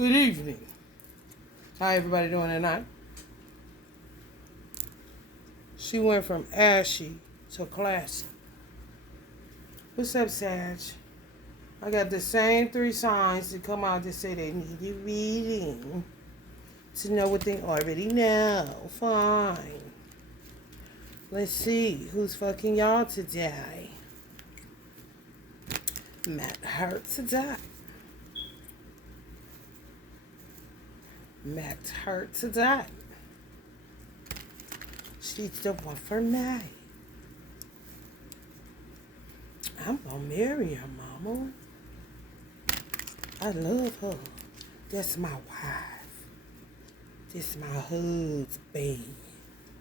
Good evening. How everybody doing tonight? She went from ashy to classy. What's up, Sag? I got the same 3 signs that come out that say they needed reading to know what they already know. Fine. Let's see who's fucking y'all today. Matt hurt to die. Matt hurt to die. She's the one for me. I'm gonna marry her, mama. I love her. That's my wife. That's my husband.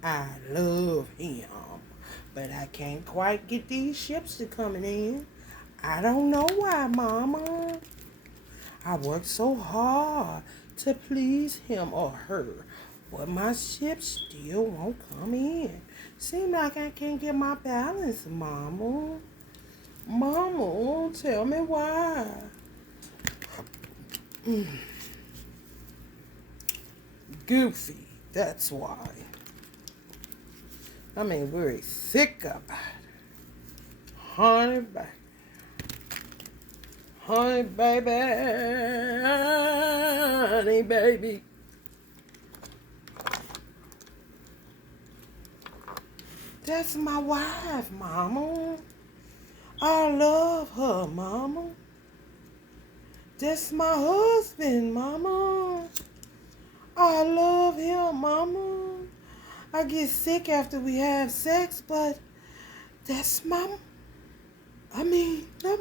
I love him. But I can't quite get these ships to coming in. I don't know why, mama. I worked so hard to please him or her, but my ships still won't come in. Seems like I can't get my balance, mama. Mama, tell me why. Goofy, that's why. I mean, very sick about it. Honey, baby. Honey, baby. Honey, baby. That's my wife, mama. I love her, mama. That's my husband, mama. I love him, mama. I get sick after we have sex, but that's not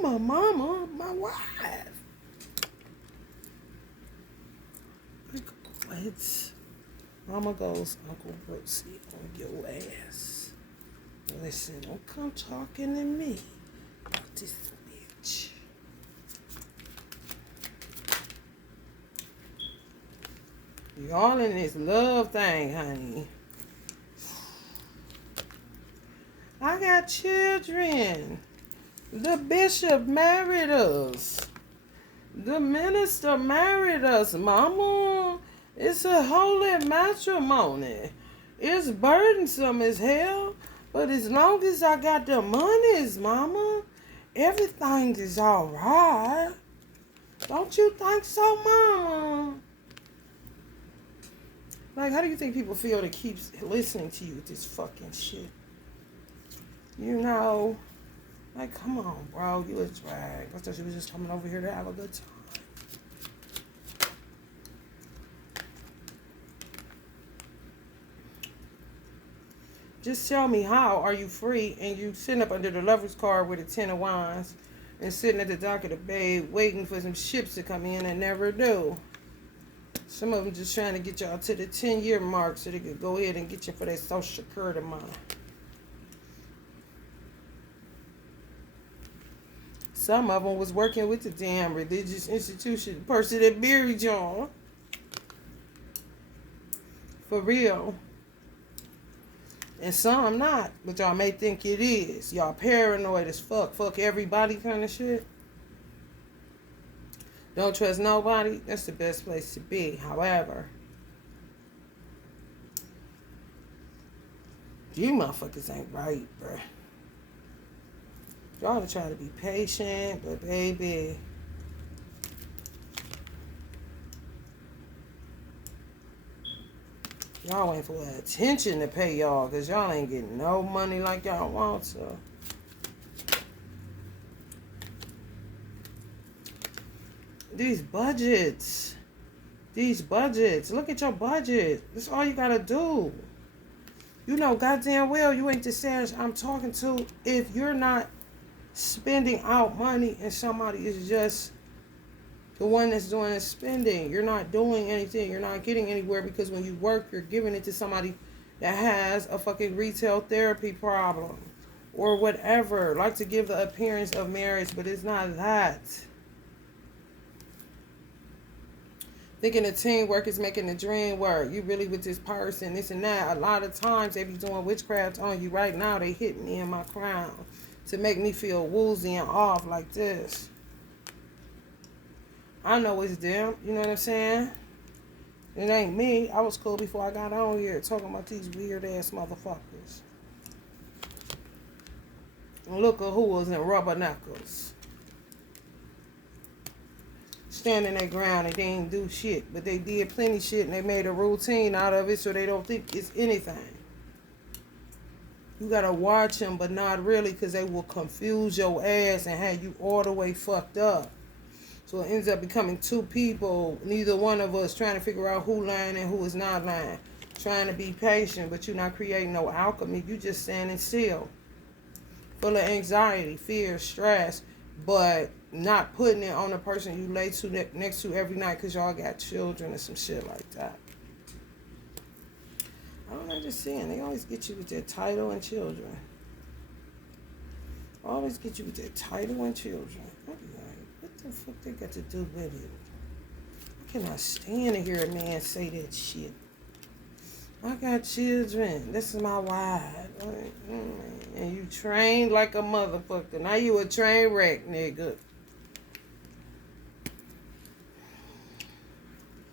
my mama, my wife. What? Mama goes Uncle Brooksy on your ass. Listen, don't come talking to me about this bitch. Y'all in this love thing, honey. I got children. The bishop married us. The minister married us, mama. It's a holy matrimony. It's burdensome as hell. But as long as I got the monies, mama, everything is alright. Don't you think so, mama? Like, how do you think people feel that keeps listening to you with this fucking shit? You know, like, come on, bro, you a drag. I thought you was just coming over here to have a good time. Just tell me, how are you free and you sitting up under the lover's card with a 10 of wands and sitting at the dock of the bay waiting for some ships to come in and never do? Some of them just trying to get y'all to the 10-year mark so they could go ahead and get you for their social security money. Some of them was working with the damn religious institution, the person that buried y'all. For real. And some not, but y'all may think it is. Y'all paranoid as fuck. Fuck everybody kind of shit. Don't trust nobody. That's the best place to be. However, you motherfuckers ain't right, bruh. Y'all are trying to be patient, but baby, y'all waiting for attention to pay y'all because y'all ain't getting no money like y'all want to. These budgets. Look at your budget. That's all you gotta do. You know goddamn well you ain't the Sag I'm talking to if you're not spending out money and somebody is just the one that's doing the spending. You're not doing anything. You're not getting anywhere because when you work, you're giving it to somebody that has a fucking retail therapy problem or whatever. Like to give the appearance of marriage, but it's not that. Thinking the teamwork is making the dream work. You really with this person, this and that. A lot of times they be doing witchcraft on you. Right now they hitting me in my crown to make me feel woozy and off like this. I know it's them. You know what I'm saying? It ain't me. I was cool before I got on here talking about these weird ass motherfuckers. And look at who was in rubber knuckles. Standing their ground and they didn't do shit. But they did plenty shit and they made a routine out of it so they don't think it's anything. You gotta watch them, but not really, because they will confuse your ass and have you all the way fucked up. So it ends up becoming two people, neither one of us trying to figure out who lying and who is not lying. Trying to be patient, but you're not creating no alchemy. You just standing still. Full of anxiety, fear, stress, but not putting it on the person you lay to next to every night because y'all got children and some shit like that. I don't understand. They always get you with their title and children. Always get you with their title and children. I be like, what the fuck they got to do with it? I cannot stand to hear a man say that shit. I got children. This is my wife. And you trained like a motherfucker. Now you a train wreck, nigga.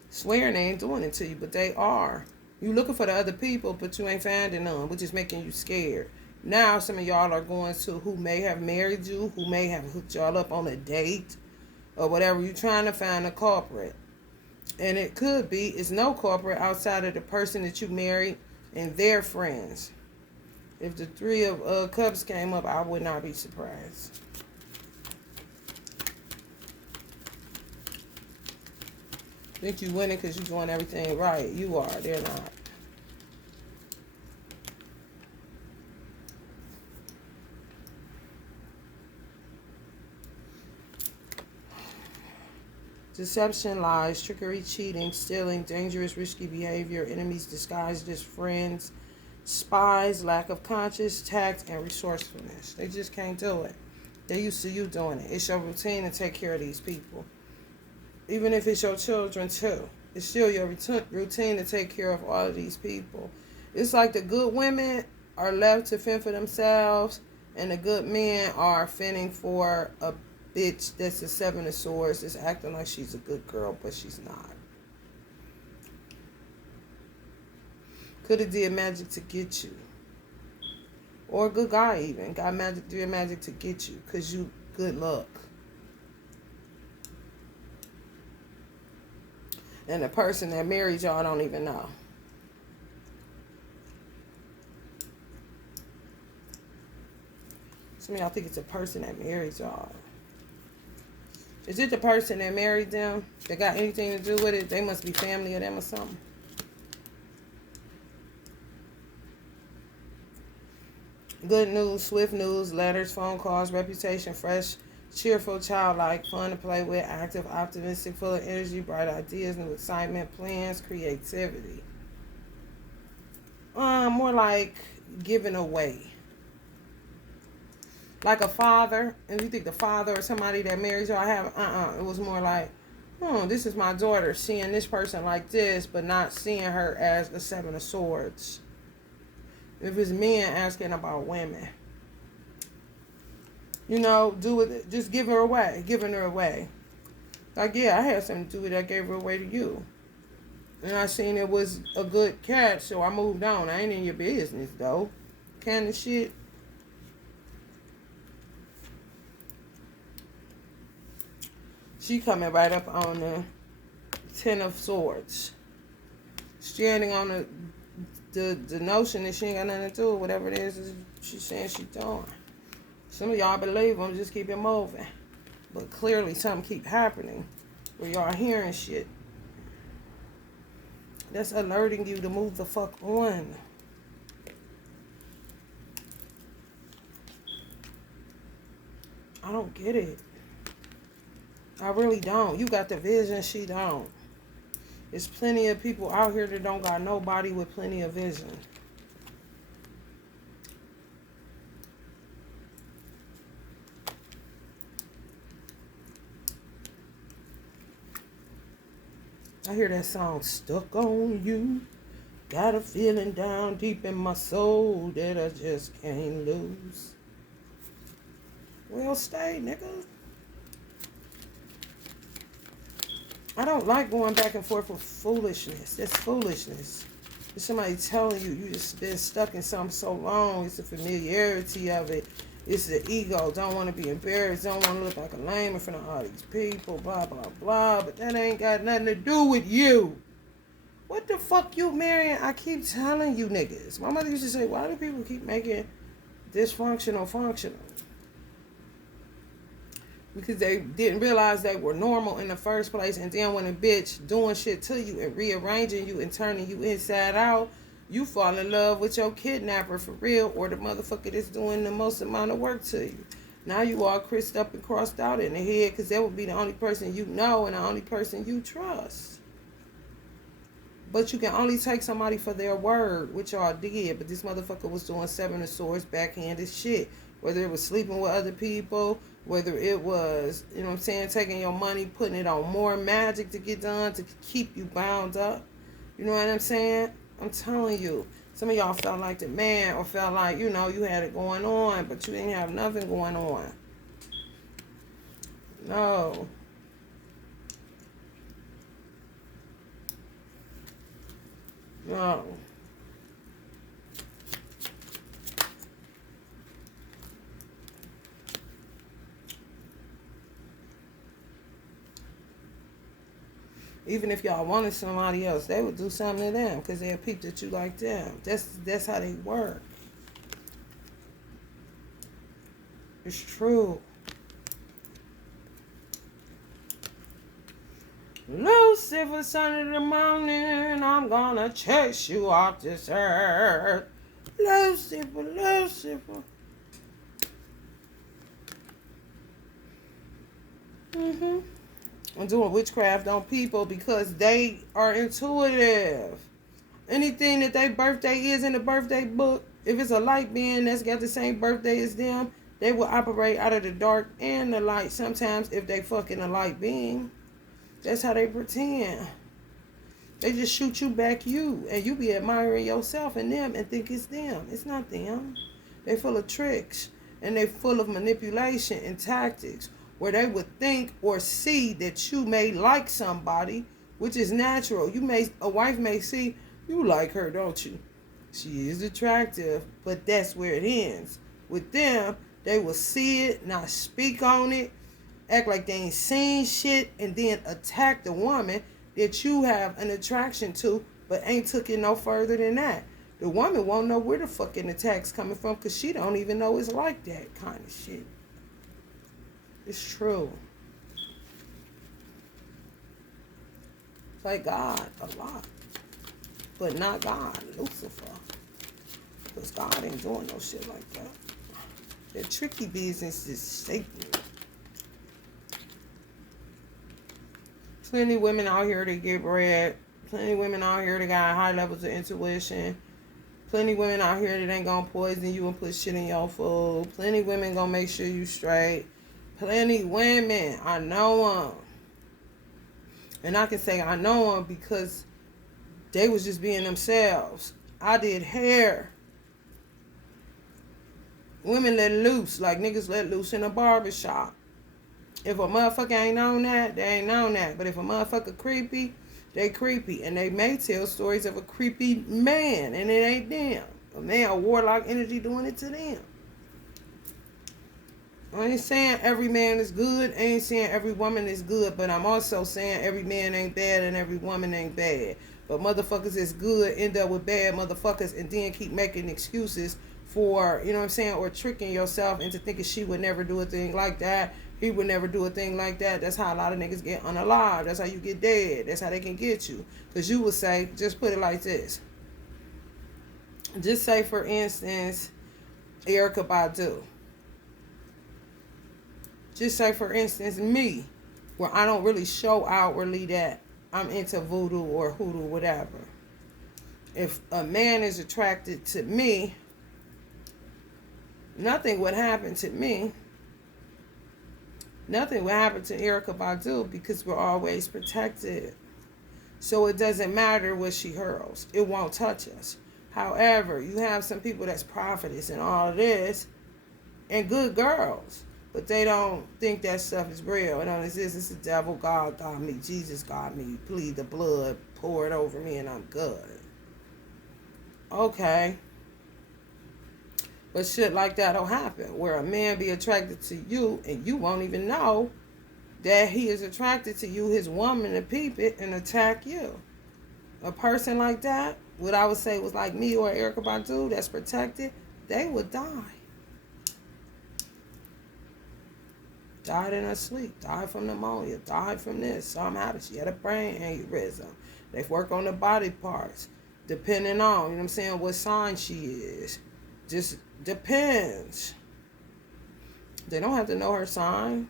Swearing they ain't doing it to you, but they are. You looking for the other people, but you ain't finding none, which is making you scared. Now some of y'all are going to who may have married you, who may have hooked y'all up on a date, or whatever. You're trying to find a culprit. And it could be, it's no culprit outside of the person that you married and their friends. If the three of cups came up, I would not be surprised. Think you winning because you're doing everything right. You are. They're not. Deception, lies, trickery, cheating, stealing, dangerous, risky behavior, enemies disguised as friends, spies, lack of conscience, tact, and resourcefulness. They just can't do it. They're used to you doing it. It's your routine to take care of these people. Even if it's your children too. It's still your routine to take care of all of these people. It's like the good women are left to fend for themselves and the good men are fending for a bitch that's a 7 of swords, that's acting like she's a good girl, but she's not. Could have did magic to get you. Or a good guy even. Got magic, did magic to get you. Because you good luck. And the person that married y'all don't even know. Some of y'all think it's the person that married y'all. Is it the person that married them that got anything to do with it? They must be family of them or something. Good news, swift news, letters, phone calls, reputation, fresh, cheerful, childlike, fun to play with, active, optimistic, full of energy, bright ideas, new excitement, plans, creativity. More like giving away. Like a father, and you think the father or somebody that marries y'all have, it was more like, this is my daughter, seeing this person like this, but not seeing her as the 7 of swords. If it's men asking about women. You know, do it, just give her away, giving her away. Like, yeah, I had something to do with it, I gave her away to you. And I seen it was a good catch, so I moved on. I ain't in your business, though. Kind of shit. She coming right up on the 10 of swords. Standing on the notion that she ain't got nothing to do with whatever it is she's saying she's doing. Some of y'all believe them, just keep it moving. But clearly something keep happening where y'all hearing shit. That's alerting you to move the fuck on. I don't get it. I really don't. You got the vision, she don't. There's plenty of people out here that don't got nobody with plenty of vision. I hear that song, Stuck on You. Got a feeling down deep in my soul that I just can't lose. Well, stay, nigga. I don't like going back and forth with foolishness. That's foolishness. If somebody telling you, you just been stuck in something so long, it's the familiarity of it. It's the ego. Don't want to be embarrassed. Don't want to look like a lame in front of all these people. Blah, blah, blah. But that ain't got nothing to do with you. What the fuck you marrying? I keep telling you niggas. My mother used to say, why do people keep making dysfunctional functional? Because they didn't realize they were normal in the first place. And then when a bitch doing shit to you and rearranging you and turning you inside out, you fall in love with your kidnapper for real, or the motherfucker that's doing the most amount of work to you. Now you all crisped up and crossed out in the head because that would be the only person you know and the only person you trust. But you can only take somebody for their word, which y'all did. But this motherfucker was doing Seven of Swords, backhanded shit. Whether it was sleeping with other people, whether it was, you know what I'm saying, taking your money, putting it on more magic to get done, to keep you bound up. You know what I'm saying? I'm telling you. Some of y'all felt like the man, or felt like, you know, you had it going on, but you didn't have nothing going on. No. No. Even if y'all wanted somebody else, they would do something to them because they'll peep that you like them. That's how they work. It's true. Lucifer, son of the morning, I'm gonna chase you off this earth. Lucifer, Lucifer. I'm doing witchcraft on people because they are intuitive. Anything that their birthday is in the birthday book, if it's a light being that's got the same birthday as them, they will operate out of the dark and the light. Sometimes if they fucking a light being, that's how they pretend. They just shoot you back you, and you be admiring yourself and them and think it's them. It's not them. They full of tricks, and they full of manipulation and tactics, where they would think or see that you may like somebody, which is natural. A wife may see, you like her, don't you? She is attractive, but that's where it ends. With them, they will see it, not speak on it, act like they ain't seen shit, and then attack the woman that you have an attraction to, but ain't took it no further than that. The woman won't know where the fucking attack's coming from because she don't even know it's like that kind of shit. It's true. Play God a lot. But not God, Lucifer. Because God ain't doing no shit like that. That tricky business is Satan. Plenty women out here to get bread. Plenty women out here that got high levels of intuition. Plenty women out here that ain't gonna poison you and put shit in your food. Plenty women gonna make sure you straight. Plenty women, I know them. And I can say I know them because they was just being themselves. I did hair. Women let loose like niggas let loose in a barbershop. If a motherfucker ain't on that, they ain't on that. But if a motherfucker creepy, they creepy. And they may tell stories of a creepy man, and it ain't them. A man, a warlock energy doing it to them. I ain't saying every man is good. I ain't saying every woman is good. But I'm also saying every man ain't bad and every woman ain't bad. But motherfuckers is good end up with bad motherfuckers and then keep making excuses for, you know what I'm saying, or tricking yourself into thinking she would never do a thing like that. He would never do a thing like that. That's how a lot of niggas get unalive. That's how you get dead. That's how they can get you. Because you would say, just put it like this. Just say, for instance, Erykah Badu. Just say, for instance, me, where I don't really show outwardly that I'm into voodoo or hoodoo, whatever. If a man is attracted to me, nothing would happen to me. Nothing would happen to Erykah Badu because we're always protected. So it doesn't matter what she hurls. It won't touch us. However, you have some people that's prophetess and all of this and good girls But they don't think that stuff is real. It don't exist. It's the devil. God got me. Jesus got me. Plead the blood. Pour it over me and I'm good. Okay. But shit like that don't happen. Where a man be attracted to you and you won't even know that he is attracted to you, his woman, to peep it and attack you. A person like that, what I would say was like me or Erykah Badu that's protected, they would die. Died in her sleep, died from pneumonia, died from this. Something happened. She had a brain aneurysm. They've worked on the body parts, depending on, you know what I'm saying, what sign she is. Just depends. They don't have to know her sign.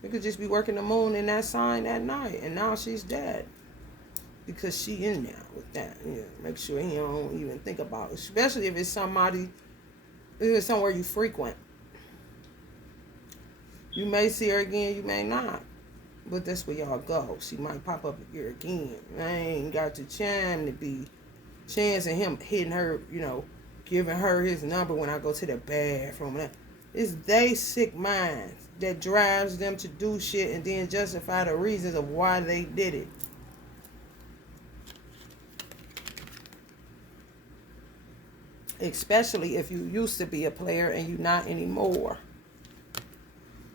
They could just be working the moon in that sign that night, and now she's dead. Because she in there with that. Yeah, make sure he don't even think about it. Especially if it's somebody, if it's somewhere you frequent. You may see her again, you may not. But that's where y'all go. She might pop up here again. I ain't got the chance to be chancing him hitting her, you know, giving her his number when I go to the bathroom. It's they sick minds that drives them to do shit and then justify the reasons of why they did it. Especially if you used to be a player and you not anymore.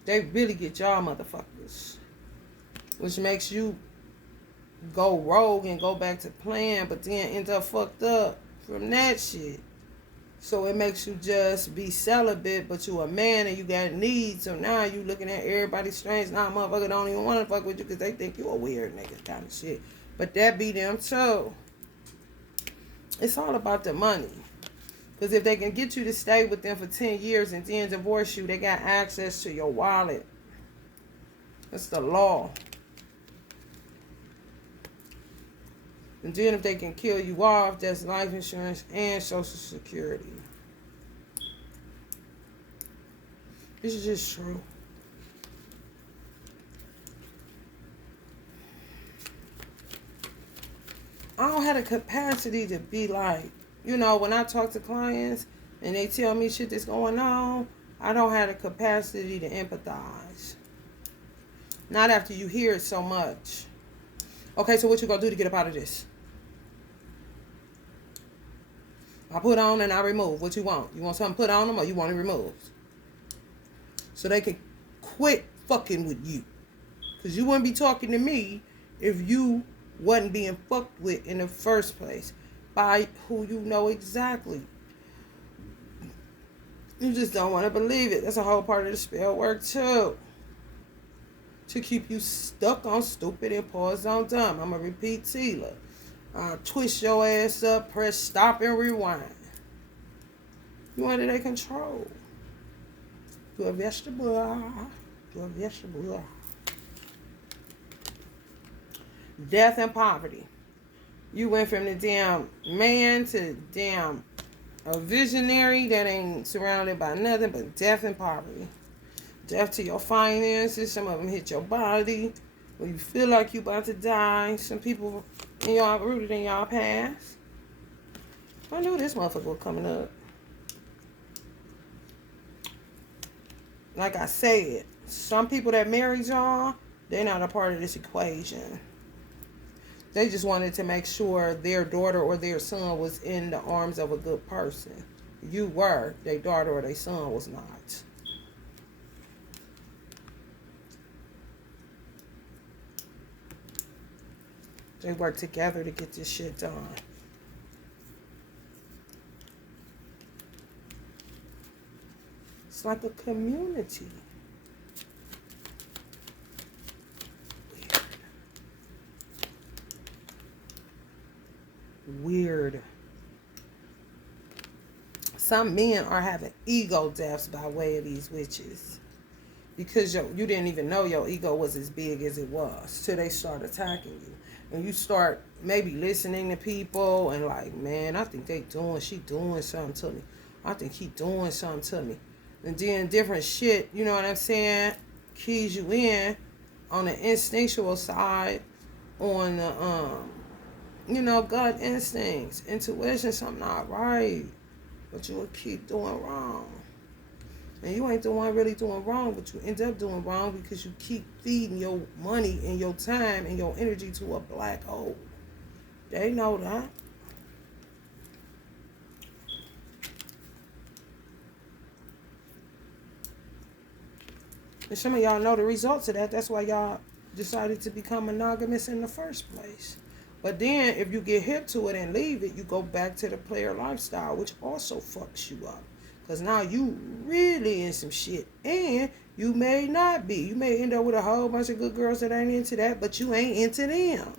They really get y'all motherfuckers. Which makes you go rogue and go back to playing, but then end up fucked up from that shit. So it makes you just be celibate, but you a man and you got needs. So now you looking at everybody strange. Now motherfucker don't even want to fuck with you because they think you a weird nigga kind of shit. But that be them too. It's all about the money. Because if they can get you to stay with them for 10 years and then divorce you, they got access to your wallet. That's the law. And then if they can kill you off, that's life insurance and Social Security. This is just true. I don't have the capacity to be like, you know, when I talk to clients and they tell me shit that's going on, I don't have the capacity to empathize. Not after you hear it so much. Okay, so what you gonna do to get up out of this? I put on and I remove. What you want? You want something put on them or you want it removed? So they can quit fucking with you. Because you wouldn't be talking to me if you wasn't being fucked with in the first place. By who you know exactly. You just don't want to believe it. That's a whole part of the spell work too. To keep you stuck on stupid and pause on dumb. I'm going to repeat Tila. Twist your ass up, press stop and rewind. You under their control. You're a vegetable. You're a vegetable. Death and poverty. You went from the damn man to damn a visionary that ain't surrounded by nothing but death and poverty. Death to your finances. Some of them hit your body. When you feel like you about to die. Some people in y'all rooted in y'all past. I knew this motherfucker was coming up. Like I said, some people that married y'all, they're not a part of this equation. They just wanted to make sure their daughter or their son was in the arms of a good person. You were. Their daughter or their son was not. They work together to get this shit done. It's like a community. Weird. Some men are having ego deaths by way of these witches. Because you didn't even know your ego was as big as it was till they start attacking you. And you start maybe listening to people and like, man, I think she doing something to me. I think he doing something to me. And then different shit, you know what I'm saying, keys you in on the instinctual side, on the, gut instincts, intuition, something not right. But you will keep doing wrong. And you ain't the one really doing wrong, but you end up doing wrong because you keep feeding your money and your time and your energy to a black hole. They know that. And some of y'all know the results of that. That's why y'all decided to become monogamous in the first place. But then if you get hip to it and leave it, you go back to the player lifestyle, which also fucks you up. Because now you really in some shit. And you may not be. You may end up with a whole bunch of good girls that ain't into that, but you ain't into them.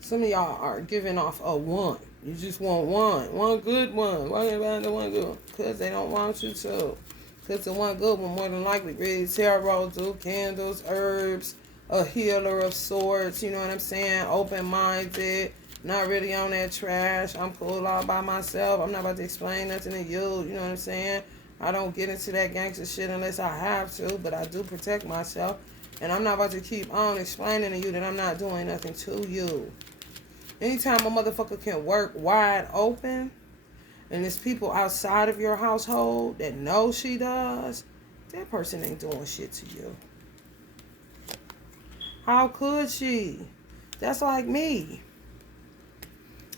Some of y'all are giving off a one. You just want one. One good one. Why everybody the one good? Because they don't want you to. Because the one good one more than likely reads tarot, do candles, herbs, a healer of sorts, you know what I'm saying? Open-minded, not really on that trash. I'm cool all by myself. I'm not about to explain nothing to you, you know what I'm saying? I don't get into that gangster shit unless I have to, but I do protect myself. And I'm not about to keep on explaining to you that I'm not doing nothing to you. Anytime a motherfucker can work wide open, and there's people outside of your household that know she does, that person ain't doing shit to you. How could she? That's like me.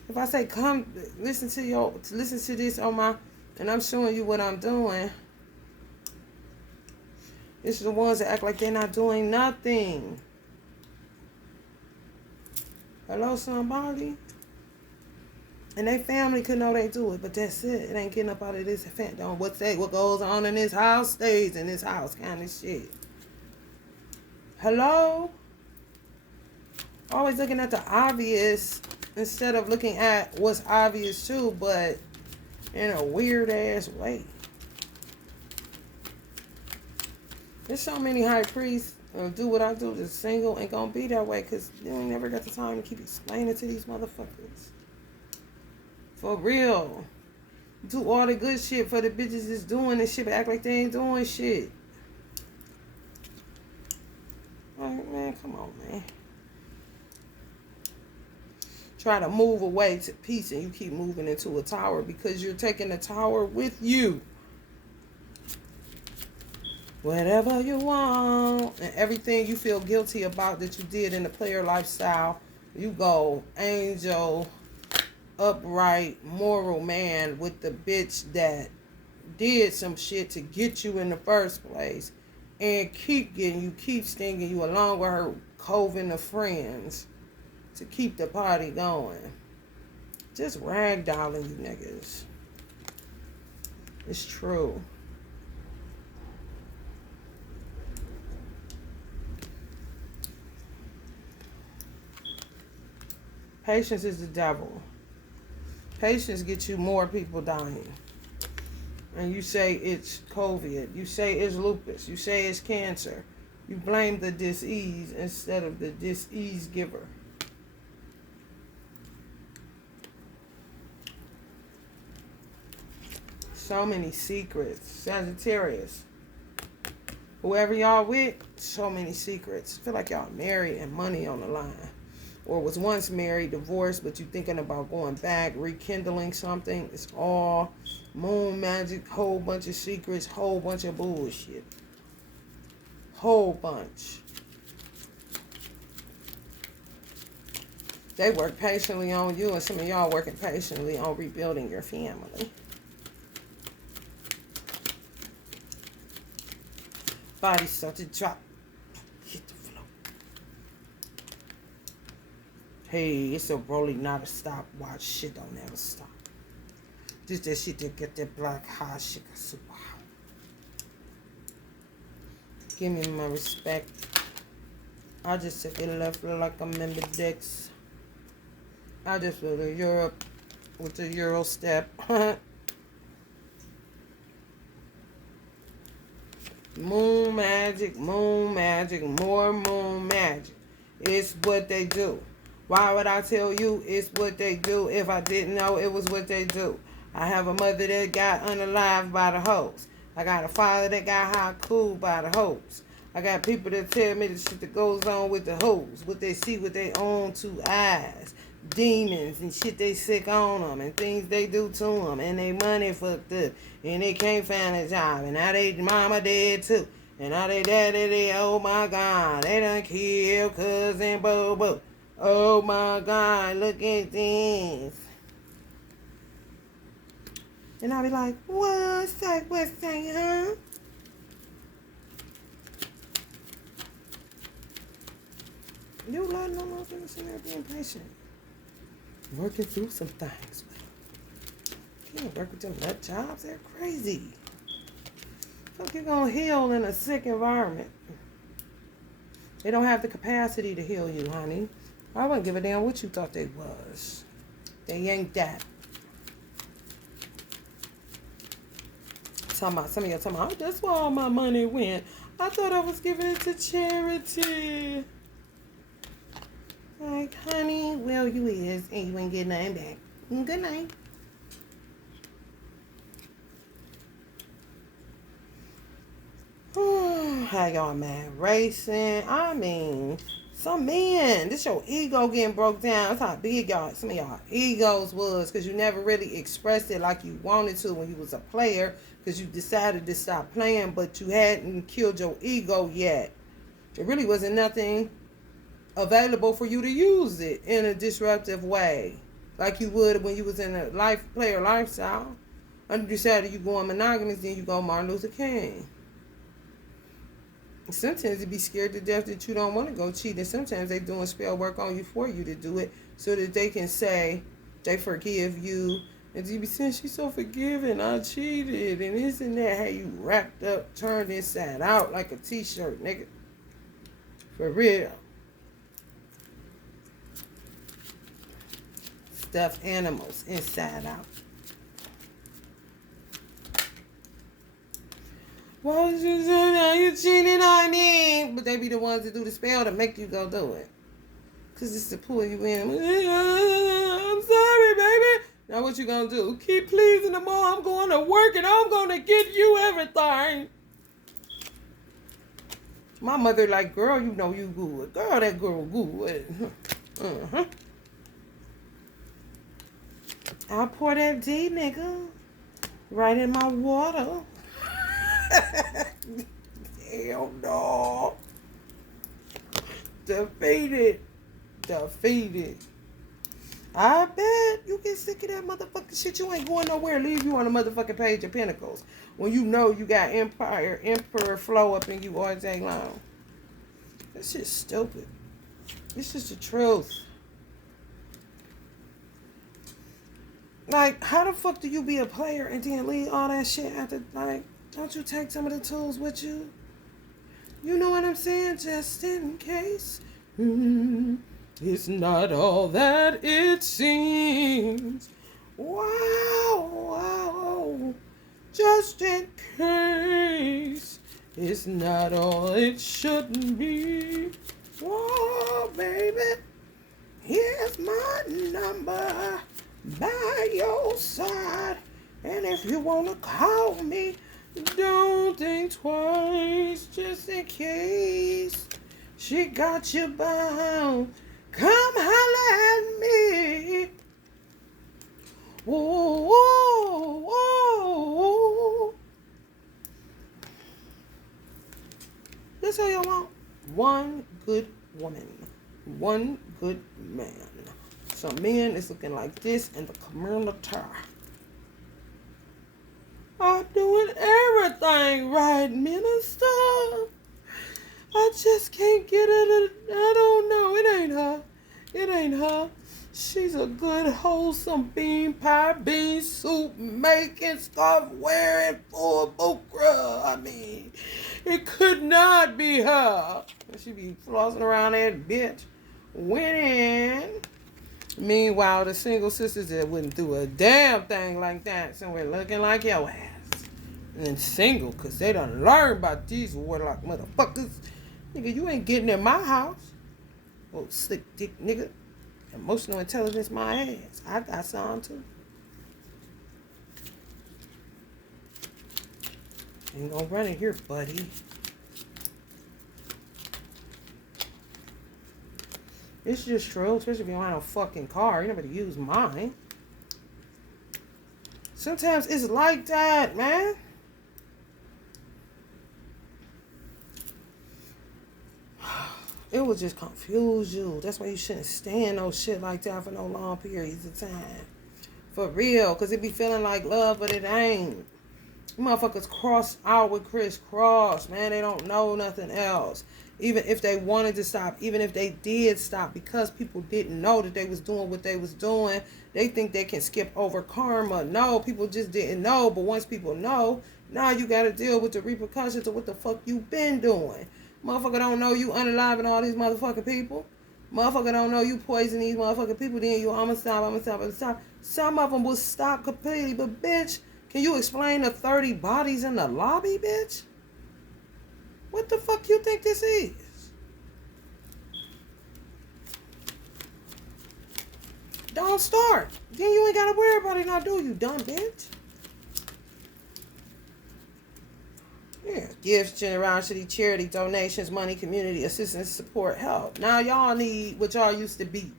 If I say, come listen to this on my, and I'm showing you what I'm doing, it's the ones that act like they're not doing nothing. Hello, somebody? And they family could know they do it, but that's it. It ain't getting up out of this event. What goes on in this house stays in this house kind of shit. Hello? Always looking at the obvious instead of looking at what's obvious too, but in a weird ass way. There's so many high priests do what I do, just single, ain't gonna be that way because you ain't never got the time to keep explaining to these motherfuckers. For real. Do all the good shit for the bitches that's doing this shit, but act like they ain't doing shit. Like, man, come on, man. Try to move away to peace and you keep moving into a tower because you're taking the tower with you. Whatever you want. And everything you feel guilty about that you did in the player lifestyle, you go angel, upright, moral man with the bitch that did some shit to get you in the first place and keep getting you, keep stinging you along with her coven of friends to keep the party going. Just ragdolling you niggas. It's true. Patience is the devil. Patience gets you more people dying. And you say it's COVID. You say it's lupus. You say it's cancer. You blame the disease instead of the disease giver. So many secrets. Sagittarius. Whoever y'all with, so many secrets. I feel like y'all married and money on the line. Or was once married, divorced, but you thinking about going back, rekindling something. It's all moon magic, whole bunch of secrets, whole bunch of bullshit. Whole bunch. They work patiently on you, and some of y'all working patiently on rebuilding your family. Body started to drop. Hit the floor. Hey, it's a rolling, not a stopwatch. Shit don't never stop. Just that shit that get that black hot shit super hot. Give me my respect. I just took it left like I'm in the decks. I just flew to Europe with the Euro step. Moon magic, more moon magic. It's what they do. Why would I tell you it's what they do if I didn't know it was what they do? I have a mother that got unalived by the hoes. I got a father that got hot cool by the hoes. I got people that tell me the shit that goes on with the hoes, what they see with their own two eyes, demons and shit they sick on them, and things they do to them, and they money fucked up, and they can't find a job, and now they mama dead too, and now they daddy, oh my God, they done killed cousin Bobo. Oh my God, look at this. And I be like, what's that, huh? You let no motherfucker sitting there being patient. Working through some things. You can't work with them nut jobs. They're crazy. Fuck, you gonna heal in a sick environment. They don't have the capacity to heal you, honey. I wouldn't give a damn what you thought they was. They ain't that. Some of y'all talking about, oh, that's where all my money went. I thought I was giving it to charity. Like, honey, well, you is, and you ain't getting nothing back. Good night. How y'all mad racing? I mean, some men, this your ego getting broke down. That's how big some of y'all egos was, because you never really expressed it like you wanted to when you was a player, because you decided to stop playing, but you hadn't killed your ego yet. There really wasn't nothing available for you to use it in a disruptive way, like you would when you was in a player lifestyle. And you decided you going monogamous, then you go Martin Luther King. Sometimes you be scared to death that you don't want to go cheat, and sometimes they doing spell work on you for you to do it so that they can say they forgive you, and you be saying, she's so forgiving, I cheated, and isn't that how you wrapped up, turned inside out like a t-shirt, nigga? For real. Stuffed animals inside out. Why did you say that? You cheating on me. But they be the ones that do the spell to make you go do it. Because it's to pull you in. I'm sorry, baby. Now what you gonna do? Keep pleasing them all. I'm going to work and I'm going to get you everything. My mother like, girl, you know you good. Girl, that girl good. Uh-huh. I'll pour that D, nigga. Right in my water. Hell no. Defeated. I bet you get sick of that motherfucking shit. You ain't going nowhere. Leave you on the motherfucking page of Pentacles when you know you got emperor flow up in you all day long. That's just stupid. It's just the truth. Like, how the fuck do you be a player and then leave all that shit after, like, don't you take some of the tools with you? You know what I'm saying? Just in case. It's not all that it seems. Wow. Just in case. It's not all it shouldn't be. Whoa, baby. Here's my number by your side. And if you want to call me, don't think twice, just in case she got you bound. Come holler at me. Whoa. That's all you want. One good woman. One good man. Some men is looking like this in the community. I'm doing everything right, minister. I just can't get it. I don't know. It ain't her. She's a good, wholesome bean pie, bean soup making, scarf wearing, full bukra. I mean, it could not be her. She be flossing around that bitch, winning. Meanwhile, the single sisters that wouldn't do a damn thing like that, somewhere looking like your ass. And single, because they done learned about these warlock motherfuckers. Nigga, you ain't getting in my house. Oh, slick dick nigga. Emotional intelligence, my ass. I got some too. Ain't gonna run in here, buddy. It's just true, especially if you don't have a fucking car. You never use mine. Sometimes it's like that, man. It will just confuse you. That's why you shouldn't stand no shit like that for no long periods of time. For real. Because it be feeling like love, but it ain't. Motherfuckers cross out with Chris Cross, man. They don't know nothing else. Even if they wanted to stop, even if they did stop, because people didn't know that they was doing what they was doing, they think they can skip over karma. No, people just didn't know. But once people know, now you got to deal with the repercussions of what the fuck you been doing. Motherfucker don't know you unaliving all these motherfucking people. Motherfucker don't know you poison these motherfucking people. Then you, I'm gonna stop. Some of them will stop completely. But bitch, can you explain the 30 bodies in the lobby, bitch? What the fuck you think this is? Don't start. Then you ain't gotta worry about it now, do you, dumb bitch? Yeah, gifts, generosity, charity, donations, money, community, assistance, support, help. Now y'all need what y'all used to be.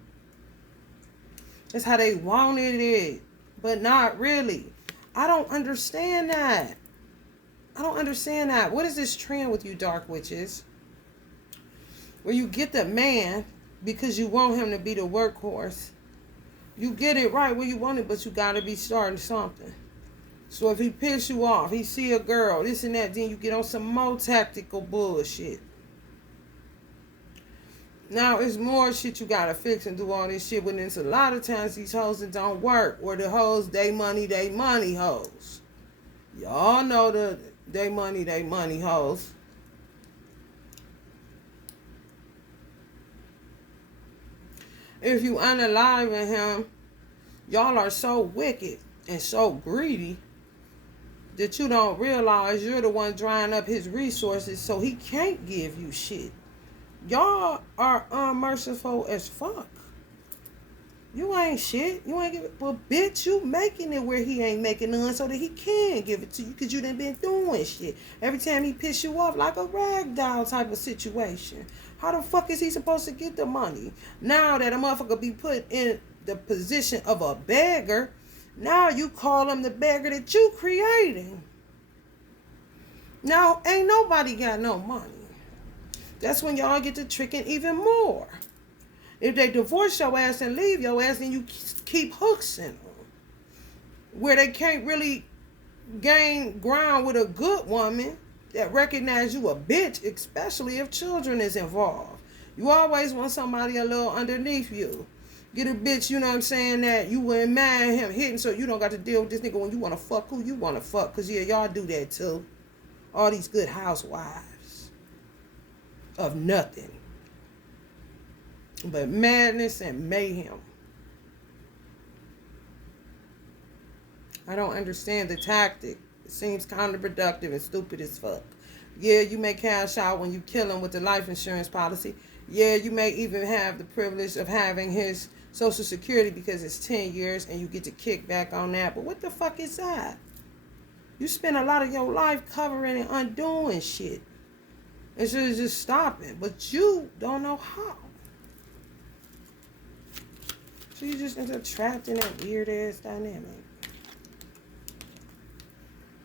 That's how they wanted it, but not really. I don't understand that. What is this trend with you dark witches? Where you get the man because you want him to be the workhorse. You get it right where you want it, but you gotta be starting something. So if he piss you off, he see a girl, this and that, then you get on some more tactical bullshit. Now it's more shit you gotta fix and do all this shit, but it's a lot of times these hoes that don't work, or the hoes, they money hoes. Y'all know the they money hoes. If you unaliving him, y'all are so wicked and so greedy that you don't realize you're the one drying up his resources, so he can't give you shit. Y'all are unmerciful as fuck. You ain't shit. You ain't give it. Well, bitch, you making it where he ain't making none so that he can give it to you because you done been doing shit. Every time he piss you off like a rag doll type of situation. How the fuck is he supposed to get the money? Now that a motherfucker be put in the position of a beggar, now you call him the beggar that you created. Now, ain't nobody got no money. That's when y'all get to tricking even more. If they divorce your ass and leave your ass, then you keep hooks in them. Where they can't really gain ground with a good woman that recognize you a bitch, especially if children is involved. You always want somebody a little underneath you. Get a bitch, you know what I'm saying, that you wouldn't mind him hitting, so you don't got to deal with this nigga when you want to fuck who you want to fuck. Because, yeah, y'all do that too. All these good housewives of nothing but madness and mayhem. I don't understand the tactic. It seems counterproductive and stupid as fuck. Yeah, you may cash out when you kill him with the life insurance policy. Yeah, you may even have the privilege of having his Social Security because it's 10 years and you get to kick back on that. But what the fuck is that? You spend a lot of your life covering and undoing shit. Instead of just stopping. But you don't know how. So you just end up trapped in that weird ass dynamic.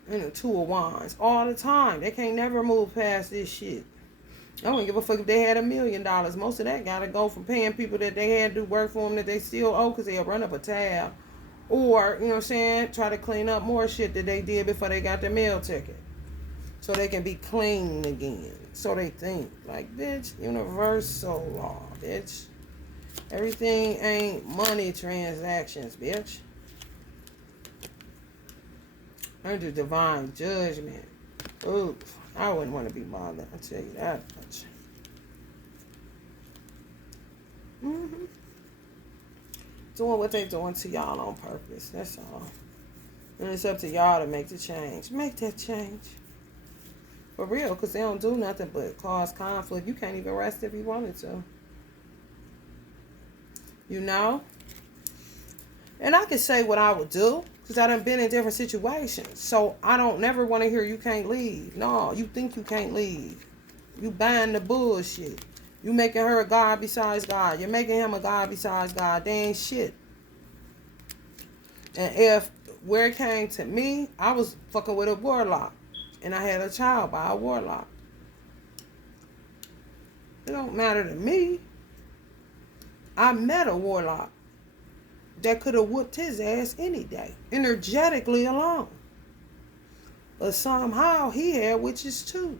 And the Two of Wands all the time. They can't never move past this shit. I don't give a fuck if they had $1 million. Most of that gotta go from paying people that they had to do work for them that they still owe because they'll run up a tab. Or, you know what I'm saying, try to clean up more shit that they did before they got their meal ticket. So they can be clean again. So they think. Like, bitch, universal law, bitch. Everything ain't money transactions, bitch. Under divine judgment. Ooh, I wouldn't want to be bothered. I'll tell you that much. Doing what they doing to y'all on purpose. That's all. And it's up to y'all to make the change. Make that change. For real, because they don't do nothing but cause conflict. You can't even rest if you wanted to. You know? And I can say what I would do. Because I done been in different situations. So I don't never want to hear you can't leave. No, you think you can't leave. You buying the bullshit. You making her a god besides God. You're making him a god besides God. They ain't shit. And if, where it came to me, I was fucking with a warlock. And I had a child by a warlock. It don't matter to me. I met a warlock that could have whooped his ass any day. Energetically alone. But somehow he had witches too.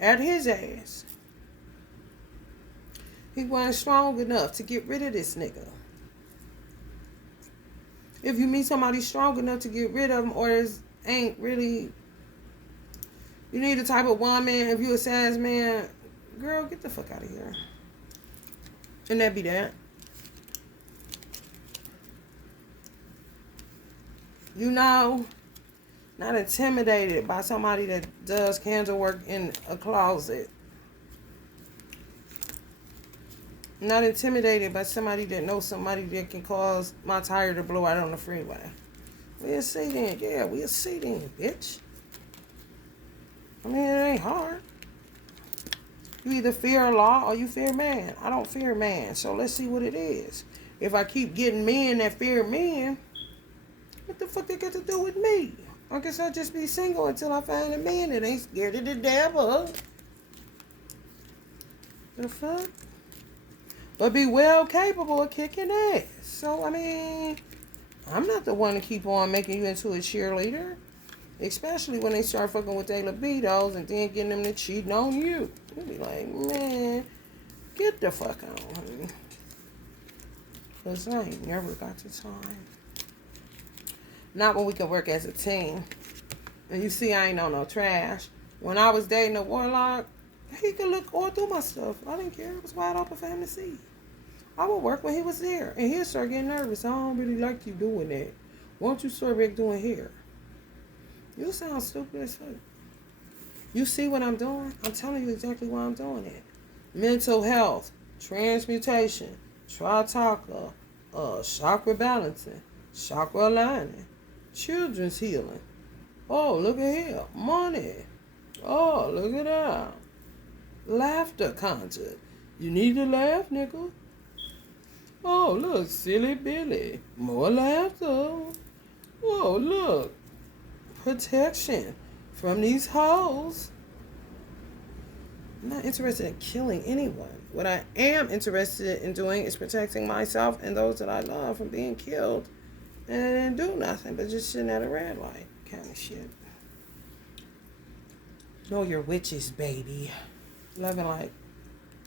At his ass. He wasn't strong enough to get rid of this nigga. If you meet somebody strong enough to get rid of him, or ain't really, you need a type of woman. If you a size man, girl, get the fuck out of here. And that be that. You know, not intimidated by somebody that does candle work in a closet. Not intimidated by somebody that knows somebody that can cause my tire to blow out on the freeway. We'll see then. Yeah, we'll see then, bitch. I mean, it ain't hard. You either fear law or you fear man. I don't fear man, so let's see what it is. If I keep getting men that fear men, what the fuck they got to do with me? I guess I'll just be single until I find a man that ain't scared of the devil. The fuck? But be well capable of kicking ass. So, I mean, I'm not the one to keep on making you into a cheerleader. Especially when they start fucking with their libidos and then getting them to cheating on you. You'll be like, man, get the fuck on, honey. Because I ain't never got the time. Not when we can work as a team. And you see, I ain't on no trash. When I was dating a warlock, he could look all through my stuff. I didn't care. It was wide open for him to see. I would work when he was there. And he'd start getting nervous. I don't really like you doing that. Why don't you start back doing hair? You sound stupid as fuck. You see what I'm doing? I'm telling you exactly why I'm doing it. Mental health, transmutation, tritaka, chakra balancing, chakra aligning, children's healing. Oh, look at here. Money. Oh, look at that. Laughter content. You need to laugh, nigga. Oh, look, silly Billy. More laughter. Oh, look. Protection from these hoes. I'm not interested in killing anyone. What I am interested in doing is protecting myself and those that I love from being killed and do nothing but just sitting at a red light kind of shit. Know your witches, baby. Loving like